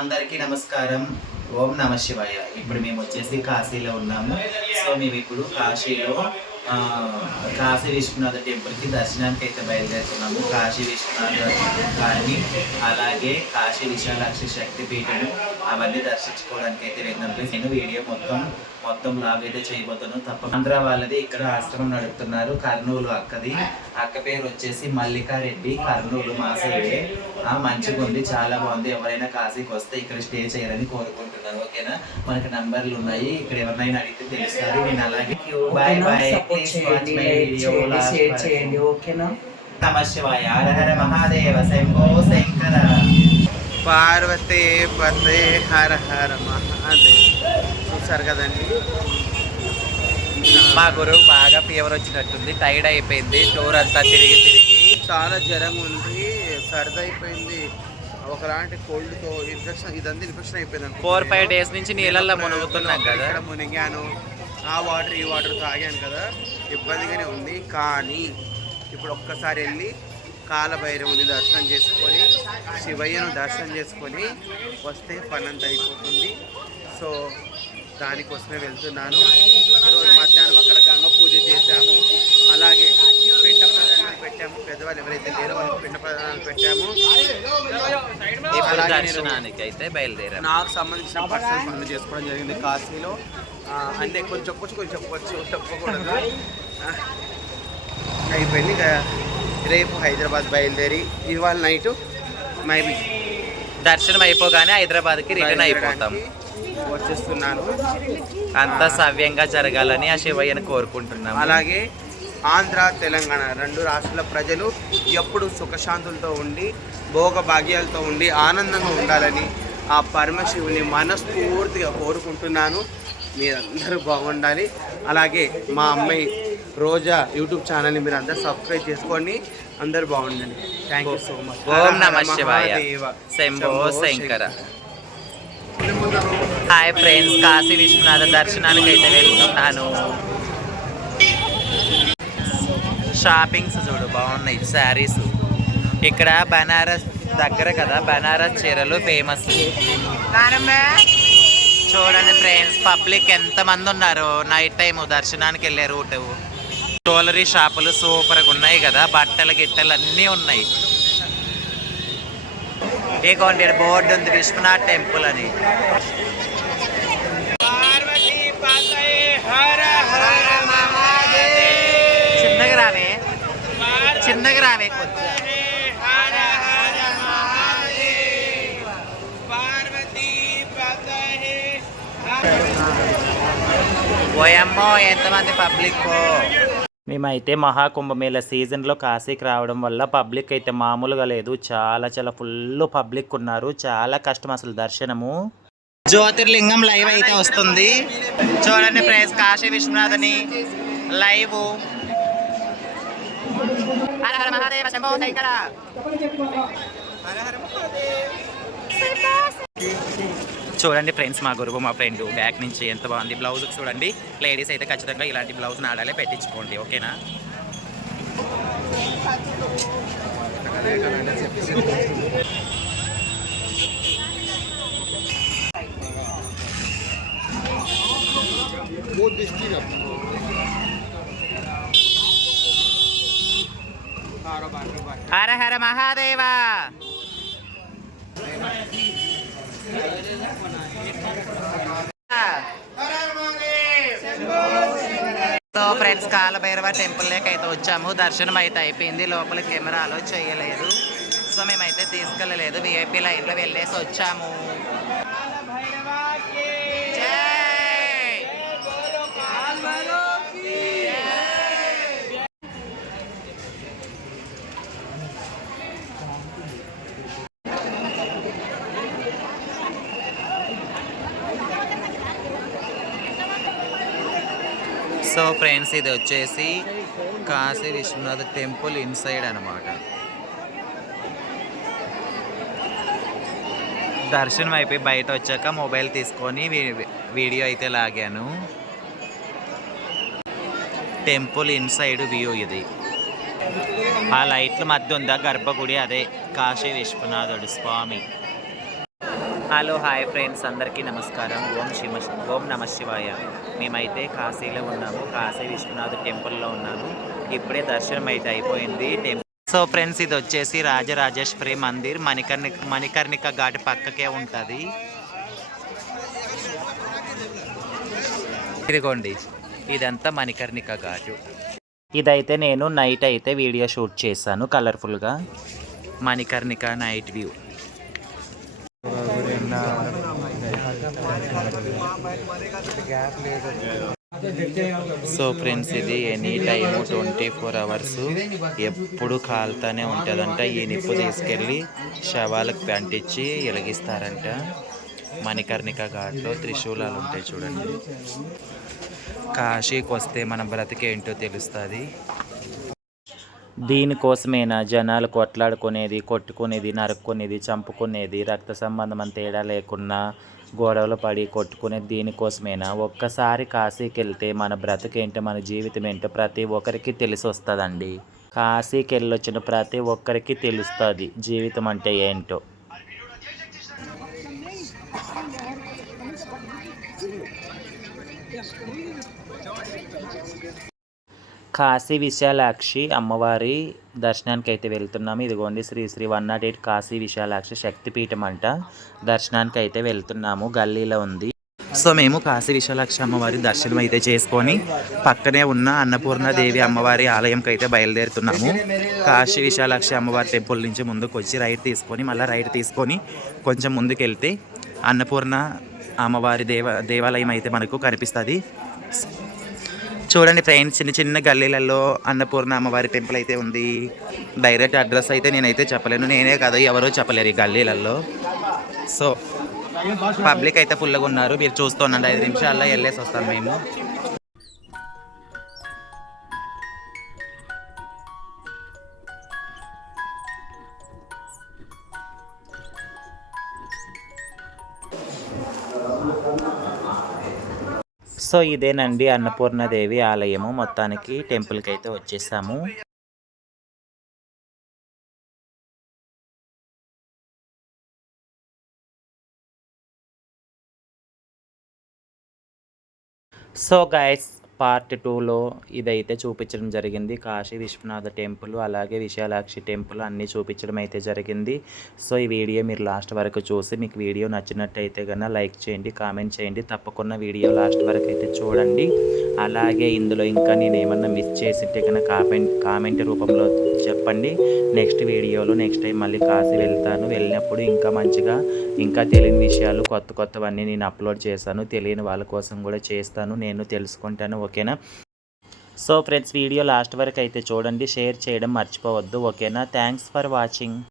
అందరికీ నమస్కారం. ఓం నమ శివాయ. ఇప్పుడు మేము వచ్చేసి కాశీలో ఉన్నాము. సో మేము ఇప్పుడు కాశీలో కాశీ విశ్వనాథ టెంపుల్కి దర్శనానికి అయితే బయలుదేరుతున్నాము. కాశీ విశ్వనాథ కానీ అలాగే కాశీ విశాలాక్షి శక్తిపీఠము అవన్నీ దర్శించుకోవడానికి అయితే వెళ్తున్నాం. నేను వీడియో మొత్తం లాగ్ అయితే చేయబోతున్నాను. తప్ప ఆంధ్ర వాళ్ళది ఇక్కడ ఆశ్రమం నడుపుతున్నారు. కర్నూలు అక్క పేరు వచ్చేసి మల్లికారెడ్డి. కర్నూలు మా సైడే. మంచిగా ఉంది, చాలా బాగుంది. ఎవరైనా కాశీకి వస్తే ఇక్కడ స్టే చేయాలని కోరుకుంటున్నాను. ఓకేనా, మనకి నంబర్లు ఉన్నాయి, ఇక్కడ ఎవరినైనా అడిగితే తెలుస్తారు. నేను అలాగే బాయ్ బాయ్, నమ శివాయ. హర హర మహాదేవ, శంభో శంకర. పార్వతీ పతే హర హర మహాదేవ్. చూసారు కదండి, మా గురువు బాగా ఫీవర్ వచ్చినట్టుంది, టైర్డ్ అయిపోయింది. టూర్ అంతా తిరిగి చాలా జ్వరం ఉంది, సర్ది అయిపోయింది, ఒకలాంటి కోల్డ్తో ఇన్ఫెక్షన్, ఇదంతా ఇన్ఫెక్షన్ అయిపోయింది. 4-5 డేస్ నుంచి నీళ్ళల్లో మునుగుతున్నాం కదా. ఇక్కడ మునిగాను, ఆ వాటర్ ఈ వాటర్ తాగాను కదా, ఇబ్బందిగానే ఉంది. కానీ ఇప్పుడు ఒక్కసారి వెళ్ళి కాలభైరవుని దర్శనం చేసుకొని, శివయ్యను దర్శనం చేసుకొని వస్తే పనంతా అయిపోతుంది. సో దానికోసమే వెళ్తున్నాను. ఈరోజు మధ్యాహ్నం అక్కడ గంగ పూజ చేశాము, అలాగే పిండ ప్రదానాలు పెట్టాము. పెద్దవాళ్ళు ఎవరైతే లేరో వాళ్ళకి పిండ ప్రదానాలు పెట్టాము. దర్శనానికి అయితే బయలుదేరాము. నాకు సంబంధించిన పర్సనల్ పనులు చేసుకోవడం జరిగింది కాశీలో. అంటే కొంచెం చెప్పవచ్చు, చెప్పకూడదు. అయిపోయింది. రేపు హైదరాబాద్ బయలుదేరి ఇవాళ నైట్ మైబీ దర్శనం అయిపోగానే హైదరాబాద్కి రిటర్న్ అయిపోతాము. వచ్చేస్తున్నాను. అంతా సవ్యంగా జరగాలని ఆ శివయ్యను కోరుకుంటున్నాను. అలాగే ఆంధ్ర తెలంగాణ 2 రాష్ట్రాల ప్రజలు ఎప్పుడు సుఖశాంతులతో ఉండి, భోగ భాగ్యాలతో ఉండి, ఆనందంగా ఉండాలని ఆ పరమశివుని మనస్ఫూర్తిగా కోరుకుంటున్నాను. మీరందరూ బాగుండాలి. అలాగే మా అమ్మాయి రోజా యూట్యూబ్ ఛానల్ని మీరు అందరూ సబ్స్క్రైబ్ చేసుకోండి. అందరూ బాగుండండి. Thank you so much. ఓం నమ శివాయ, శంభో శంకర. హాయ్ ఫ్రెండ్స్, కాశీ విశ్వనాథ దర్శనానికి అయితే వెళ్తున్నాను. షాపింగ్స్ చూడు, బాగున్నాయి శారీస్. ఇక్కడ బనారస్ దగ్గర కదా, బనారస్ చీరలు ఫేమస్. చూడండి ఫ్రెండ్స్, పబ్లిక్ ఎంతమంది ఉన్నారు. నైట్ టైం దర్శనానికి వెళ్ళే రూట్. జ్యువెలరీ షాపులు సూపర్గా ఉన్నాయి కదా, బట్టలు గిట్టలు అన్నీ ఉన్నాయి. ఇగోండి బోర్డు ఉంది, విశ్వనాథ్ టెంపుల్ అని. చిన్నగా రావే ఓయమ్మో ఎంతమంది పబ్లిక్. మేమైతే మహాకుంభమేళ సీజన్లో కాశీకి రావడం వల్ల పబ్లిక్ అయితే మామూలుగా లేదు. చాలా ఫుల్ పబ్లిక్ ఉన్నారు. చాలా కష్టం అసలు దర్శనము. జ్యోతిర్లింగం లైవ్ అయితే వస్తుంది చూడండి ఫ్రెండ్స్, కాశీ విశ్వనాథని లైవ్. హర హర మహాదేవ, శంభో శంకర. చూడండి ఫ్రెండ్స్, మా గురువు మా ఫ్రెండ్ బ్యాక్ నుంచి ఎంత బాగుంది. బ్లౌజ్ చూడండి. లేడీస్ అయితే ఖచ్చితంగా ఇలాంటి బ్లౌజ్ నాడాలే పెట్టించుకోండి. ఓకేనా, Hara Hara Mahadeva. So friends, Kalabhairava temple లేక అయితే వచ్చాము. దర్శనం అయితే అయిపోయింది. లోపల కెమెరా అలో చేయలేదు, సో మేమైతే తీసుకెళ్ళలేదు. విఐపి లైన్లో వెళ్ళేసి వచ్చాము. సో ఫ్రెండ్స్, ఇది వచ్చేసి కాశీ విశ్వనాథ టెంపుల్ ఇన్సైడ్ అనమాట. దర్శనం అయిపోయి బయట వచ్చాక మొబైల్ తీసుకొని వీడియో అయితే లాగాను. టెంపుల్ ఇన్సైడ్ వ్యూ ఇది. ఆ లైట్ల మధ్య ఉందా గర్భగుడి, అదే కాశీ విశ్వనాథుడు స్వామి. హలో హాయ్ ఫ్రెండ్స్, అందరికీ నమస్కారం. ఓం నమ శివాయ. మేమైతే కాశీలో ఉన్నాము, కాశీ విశ్వనాథ టెంపుల్లో ఉన్నాము. ఇప్పుడే దర్శనం అయితే అయిపోయింది. సో ఫ్రెండ్స్, ఇది వచ్చేసి రాజరాజేశ్వరి మందిర్, మణికర్ణిక ఘాట్ పక్కకే ఉంటుంది. ఇదిగోండి, ఇదంతా మణికర్ణిక ఘాటు. ఇదైతే నేను నైట్ అయితే వీడియో షూట్ చేశాను కలర్ఫుల్గా. Manikarnika night view. So friends, ఇది ఎనీ టైము 24 అవర్స్ ఎప్పుడు కాలుతానే ఉంటుందంట. ఈ నిప్పు తీసుకెళ్ళి శవాలకు పంటించి వెలిగిస్తారంట. మణికర్ణిక ఘాట్లో త్రిశూలాలు ఉంటాయి చూడండి. కాశీకి వస్తే మన బ్రతికేంటో తెలుస్తుంది. దీనికోసమేనా జనాలు కొట్లాడుకునేది, కొట్టుకునేది, నరుక్కునేది, చంపుకునేది, రక్త సంబంధం అని తేడా లేకున్నా గొడవలు పడి కొట్టుకునేది దీనికోసమేనా? ఒక్కసారి కాశీకి వెళ్తే మన బ్రతికేంటో, మన జీవితం ఏంటో ప్రతి ఒక్కరికి తెలిసి వస్తుందండి. కాశీకి వెళ్ళొచ్చిన ప్రతి ఒక్కరికి తెలుస్తుంది జీవితం అంటే ఏంటో. కాశీ విశాలాక్షి అమ్మవారి దర్శనానికి అయితే వెళ్తున్నాము. ఇదిగోండి, శ్రీ 108 కాశీ విశాలాక్షి శక్తిపీఠం అంట. దర్శనానికి అయితే వెళ్తున్నాము, గల్లీలో ఉంది. సో మేము కాశీ విశాలాక్షి అమ్మవారి దర్శనం అయితే చేసుకొని పక్కనే ఉన్న అన్నపూర్ణాదేవి అమ్మవారి ఆలయంకి అయితే బయలుదేరుతున్నాము. కాశీ విశాలాక్షి అమ్మవారి టెంపుల్ నుంచి ముందుకు వచ్చి రైట్ తీసుకొని కొంచెం ముందుకు వెళ్తే అన్నపూర్ణ అమ్మవారి దేవాలయం అయితే మనకు కనిపిస్తుంది. చూడండి ఫ్రెండ్స్, చిన్న గల్లీలలో అన్నపూర్ణ అమ్మవారి టెంపుల్ అయితే ఉంది. డైరెక్ట్ అడ్రస్ అయితే నేనైతే చెప్పలేను, నేనే కదా ఎవరో చెప్పలేరు ఈ గల్లీలలో. సో పబ్లిక్ అయితే ఫుల్గా ఉన్నారు, మీరు చూస్తున్నాండి. 5 నిమిషాల్లో వెళ్ళేసి వస్తాం మేము. సో ఇదేనండి అన్నపూర్ణాదేవి ఆలయము. మొత్తానికి టెంపుల్కి అయితే వచ్చేసాము. సో గైస్, పార్ట్ 2లో ఇదైతే చూపించడం జరిగింది. కాశీ విశ్వనాథ టెంపుల్ అలాగే విశాలాక్షి టెంపుల్ అన్నీ చూపించడం అయితే జరిగింది. సో ఈ వీడియో మీరు లాస్ట్ వరకు చూసి మీకు వీడియో నచ్చినట్టయితే కన్నా లైక్ చేయండి, కామెంట్ చేయండి. తప్పకుండా వీడియో లాస్ట్ వరకు అయితే చూడండి. అలాగే ఇందులో ఇంకా నేను ఏమన్నా మిస్ చేసింటే కన్నా కామెంట్ రూపంలో చెప్పండి. నెక్స్ట్ వీడియోలో నెక్స్ట్ టైం మళ్ళీ కాశీ వెళ్తాను. వెళ్ళినప్పుడు ఇంకా మంచిగా ఇంకా తెలియని విషయాలు కొత్తవన్నీ నేను అప్లోడ్ చేశాను. తెలియని వాళ్ళ కోసం కూడా చేస్తాను, నేను తెలుసుకుంటాను. ఓకేనా? సో ఫ్రెండ్స్, వీడియో లాస్ట్ వరకు అయితే చూడండి, షేర్ చేయడం మర్చిపోవద్దు. ఓకేనా? Thanks for watching.